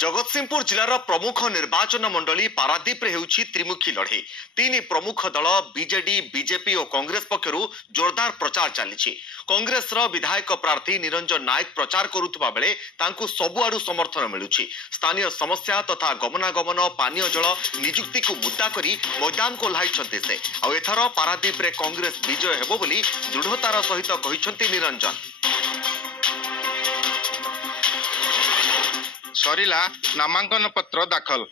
जगतसिंहपुर जिलार प्रमुख निर्वाचन मंडली पारादीप रे हेउछि त्रिमुखी लड़े। तीन प्रमुख दल बीजेडी बीजेपी और कांग्रेस पक्षरु जोरदार प्रचार चली। कांग्रेस विधायक प्रार्थी निरंजन नायक प्रचार करुवा बेले तांकु सबुआडु समर्थन मिलुछि। स्थानीय समस्या तथा गमनागमन पानीय जल निजुक्ति को मुद्दा करी मैदान को ओह्लाइछन्ते से। आ एथर पारादीप रे कांग्रेस विजय हेबो बोली दृढ़तार सहित कहिछन्ति निरंजन। सरिला नामांकन पत्र दाखल।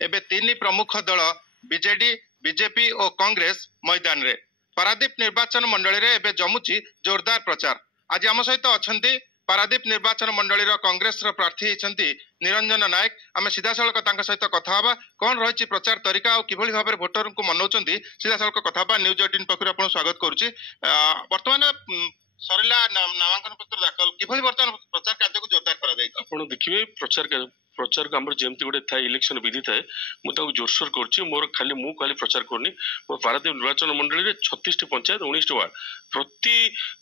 एबे तीन प्रमुख दल बीजेडी बीजेपी और कांग्रेस मैदान रे। पारादीप निर्वाचन मंडली रे एबे जमुची जोरदार प्रचार। आज आम सहित अछंती पारादीप निर्वाचन मंडली कांग्रेस प्रार्थी होती निरंजन नायक। आम सीधा सड़क सहित कथा कौन रही प्रचार तरीका और किभली भाव में भोटर को मनौंट सीधा सड़क कथा न्यूज 18 पक्ष आपको स्वागत करुच्ची। बर्तमान सरिला नामांकन पत्र दाखल किभली बर्तमान प्रचार कार्य को जोरदार करा देखिए प्रचार को आमर जमती गोटे थाए इलेक्शन विधि थाए मुझे जोरसोर कर मोर खाली मु खाली प्रचार करनी मो पारादीप निर्वाचन मंडली में 36 पंचायत 19 वार्ड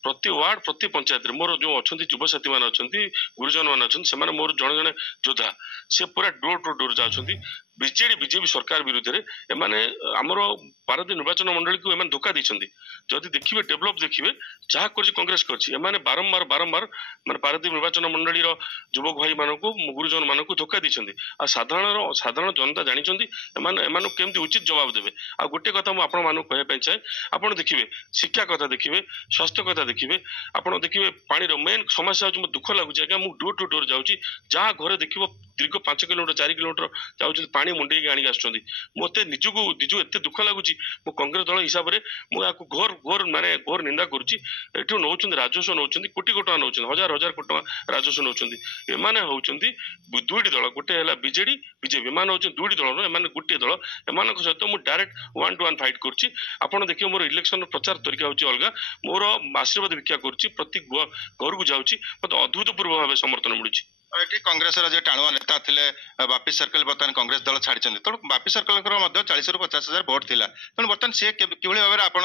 प्रति वार्ड प्रति पंचायत मोर जो अच्छा युव साथी मान अच्छा गुरुजन मान अच्छा मोर जड़े जड़े योद्धा से पूरा डोर टू डोर जाऊँगी। बीजेडी बीजेपी सरकार विरुद्ध में एमाने आमर पारादीप निर्वाचन मंडली को एमाने धोखा देछन्ती। जदि देखिए डेभलप देखिए जहाँ कर कांग्रेस करछि एमाने बारंबार माने पारादीप निर्वाचन मंडली युवक भाई मानक गुरुजन मानक धोखा देछन्ती। आ साधारण जनता जानिछन्ती एमाने केमती उचित जवाब देबे। आ गोटे कथा मु आपण मानक कहय चाहे आपण देखिए शिक्षा कथा देखिए स्वास्थ्य कथा देखिए आपण देखिए पानी मेन समस्या हो दुख लगुच आज्ञा मु डोर टू डोर जाऊँगी जहाँ घरे देखिए दीर्घ 5 किलोमीटर 4 किलोमीटर जाऊँ पानी मुंडे आनी आसुँच मत निजू एत दुख लगुच मो कांग्रेस दल हिसाब से मुझे घोर घोर माने घोर निंदा करुच्ची। एठू नौ राजस्व नौ कोटी कोटी नौ हजार हजार कोटी राजस्व नौ एमाने होउचंदी दुईटी दल गोटे है बीजेडी बीजेपी एम हूँ दुईटी दल एम गोटे दल एम सहित मुझे डायरेक्ट 1 to 1 फाइट करुच्ची। आपड़ देखिए मोर इलेक्शन प्रचार तरीका हूँ अलग मोर आशीर्वाद भिक्षा करुच्ची प्रति घर को जाऊँगी मत अभूतपूर्व भाव समर्थन मिलूँ। कांग्रेस टाणुआ नेता थे बापी सर्कल बर्तमान कांग्रेस दल छाड़ी तेणु बापी सर्कल 40 ରୁ 50,000 भोट था तेणु बर्तमान सी कि भाव में आप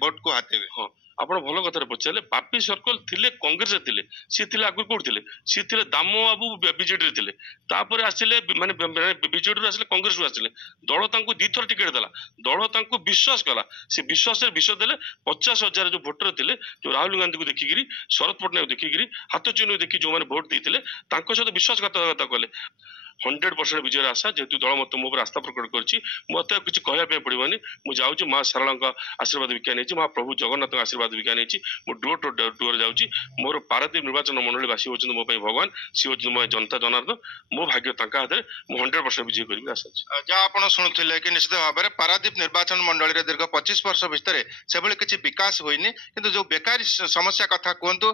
भोट को हाथेबे। हाँ आप भल कथा पचारे बापी सर्कल थे कांग्रेस थे सी थे आगे कौट थे सी थे दाम बाबू बीजेडी थे तापर आसिले माने बीजेडी आसिले कांग्रेस आसिले दल तांको 2 थर टिकेट देला दल तांको विश्वास कला से विश्वास विष देले 50,000 जो भोटर थे जो राहुल गांधी को देखिकी शरद पट्टनायक देखिकी हाथ चिन्ह देखी जो मैंने भोट देते सहित विश्वासघातकता कले 100% विजय आशा जेहेतु दल मत मो आस्था प्रकट करछि मत किसी कहवाई पड़ोनी मुझे माँ सारा आशीर्वाद भिक्षा नहीं माँ प्रभु जगन्नाथ आशीर्वाद भिक्षा नहीं डोर टू डोर जाऊँगी। मोर पारादीप निर्वाचन मंडलीवासी होती मो भगवान सी होती मो जनता जनार्दन मो भाग्य हाथ में 100% विजय करी आशा जहाँ आप शुणुले कि निश्चित भाव में पारादीप निर्वाचन मंडली में दीर्घ 25 वर्ष भितर से किसी विकास होनी किंतु जो बेकारी समस्या कथा कहतु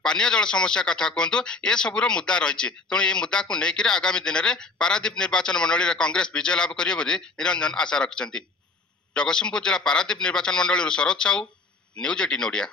पानीय जल समस्या कथा कहतु ए सबूर मुद्दा रही तेणु ये मुद्दा को लेकर आगामी दिन में पारादीप निर्वाचन मंडली कांग्रेस विजय लाभ करियो बोली निरंजन आशा रखिछन्ति। जगतसिंहपुर जिला पारादीप निर्वाचन मंडली शरद साहू न्यूज 18 ओडिया।